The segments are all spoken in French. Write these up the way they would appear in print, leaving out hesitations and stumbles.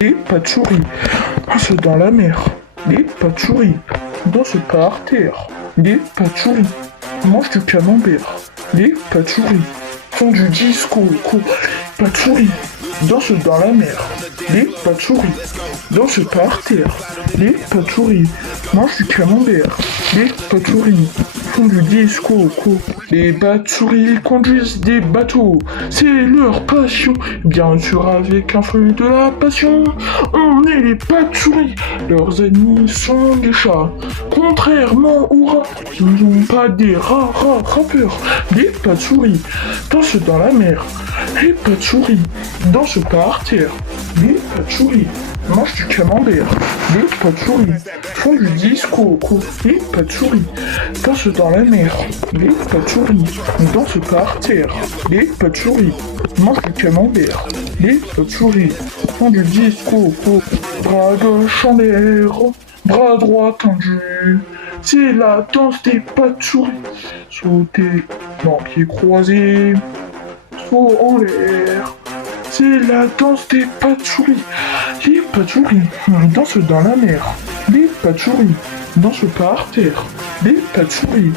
Les patchouris dansent dans la mer. Les patchouris dansent par terre. Les patchouris mangent du camembert. Les patchouris font du disco. Patchouris dansent dans la mer. Les patchouris dansent par terre. Les patchouris mangent du camembert. Les patchouris font du disco. Les patchouris conduisent des bateaux. C'est leur passion. Bien sûr avec un fruit de la passion. On est les patchouris. Leurs ennemis sont des chats. Contrairement aux rats, ils n'ont pas des rappeurs. Les patchouris dansent dans la mer. Les patchouris dansent par terre. Les patchouris mangent du camembert. Les patchouris font du disco. Les patchouris dansent dans la mer. Les patchouris dansent par terre. Les patchouris mangent du camembert. Les patchouris font du disco. Bras gauche en l'air, bras droit tendu. C'est la danse des patchouris. Sauter, pieds croisés, saut en l'air. C'est la danse des patchouris. Les patchouris dansent dans la mer. Les patchouris dansent par terre. Les patchouris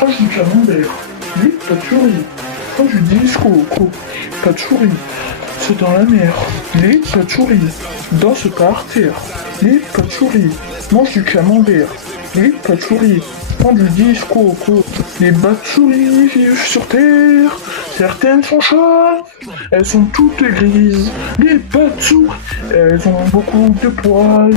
mangent du camembert. Les patchouris font du disco. Patchouris dansent dans la mer. Les patchouris dansent par terre. Les patchouris mangent du camembert. Les patchouris font du disco. Les patchouris vivent sur terre. Certaines sont chauves, elles sont toutes grises. Les patchouris, elles ont beaucoup de poils.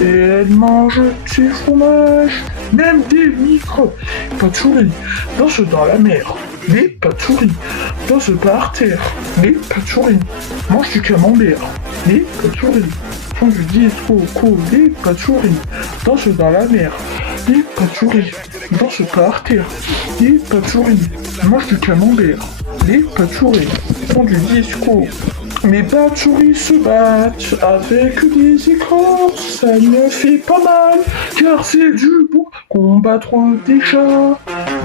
Et elles mangent du fromage, même des microbes. Les patchouris dansent dans la mer. Les patchouris dansent par terre. Les patchouris mangent du camembert. Les patchouris font du disco. Les patchouris dansent dans la mer. Les patchouris dansent par terre. Les patchouris mangent du camembert. Les patchouris font du disco. Les patchouris se battent avec des écorces, ça ne fait pas mal, car c'est du beau combattre des chats,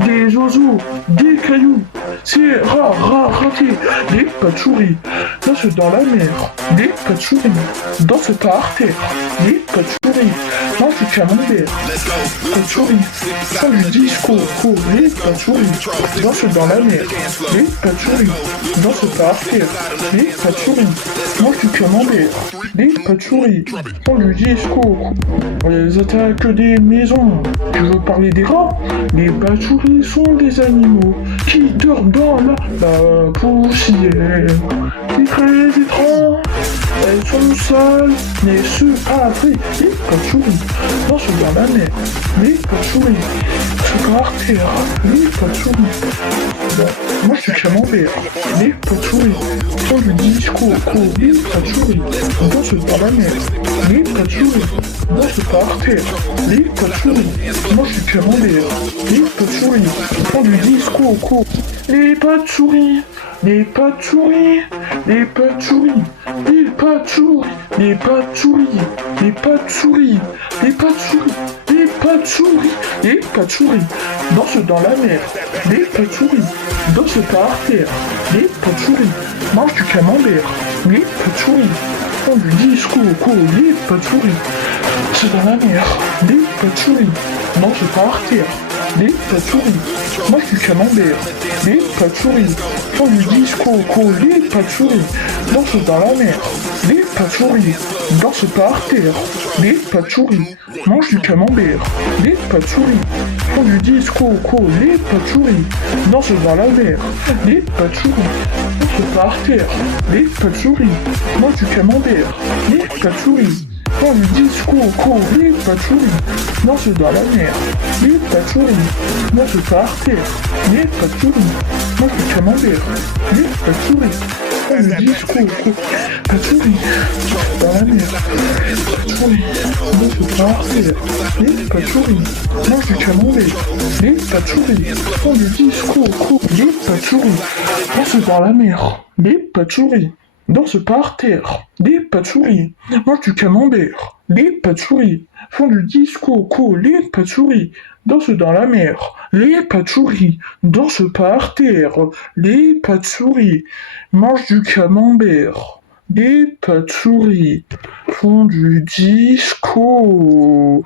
des oiseaux, des cailloux. C'est raté. Les patchouris dansent dans la mer. Les patchouris dansent par terre. Les patchouris mangent du camembert. Les patchouris font du disco. Les patchouris dansent dans la mer. Les patchouris dansent par terre. Les patchouris mangent du camembert. Les patchouris font du disco. Les attaques des maisons. Tu veux parler des rats? Les patchouris sont des animaux qui dorment dans la poussière. C'est très étrange. Elles sont sales, mais se après. Les patchouris dansent dans la mer. Les patchouris se par terre. Les patchouris mangent du camembert. Les patchouris font du disco. Les patchouris dansent dans la mer. Les patchouris dansent par terre. Les patchouris mangent du camembert. Les patchouris font du disco. Les patchouris, les patchouris, les patchouris, les patchouris, les patchouris, les patchouris, les patchouris, les patchouris, les patchouris dansent dans la mer. Les patchouris dansent par terre. Les patchouris mangent du camembert. Les patchouris font du disco. Les patchouris dansent dans la mer. Les patchouris dansent par terre. Les patchouris mangent du camembert. Les patchouris font du disco. Les patchouris dansent dans la mer. Les patchouris dansent par terre. Les patchouris mangent du camembert. Les patchouris font du disco. Les patchouris dansent dans la mer. Les patchouris dansent par terre. Les patchouris mangent du camembert. Les patchouris font du disco. Les patchouris dansent dans la mer. Les patchouris dansent par terre. Les patchouris mangent du camembert. Les patchouris font du disco. Patchouris dans la mer. Patchouris dansent par terre. Les patchouris mangent du camembert. Les patchouris font du disco. Les patchouris dansent dans la mer. Les patchouris dansent par terre. Les patchouris mangent du camembert. Les patchouris font du disco. Les patchouris dansent dans la mer. Les patchouris dansent par terre. Les patchouris mangent du camembert. Des pâtes souris font du disco.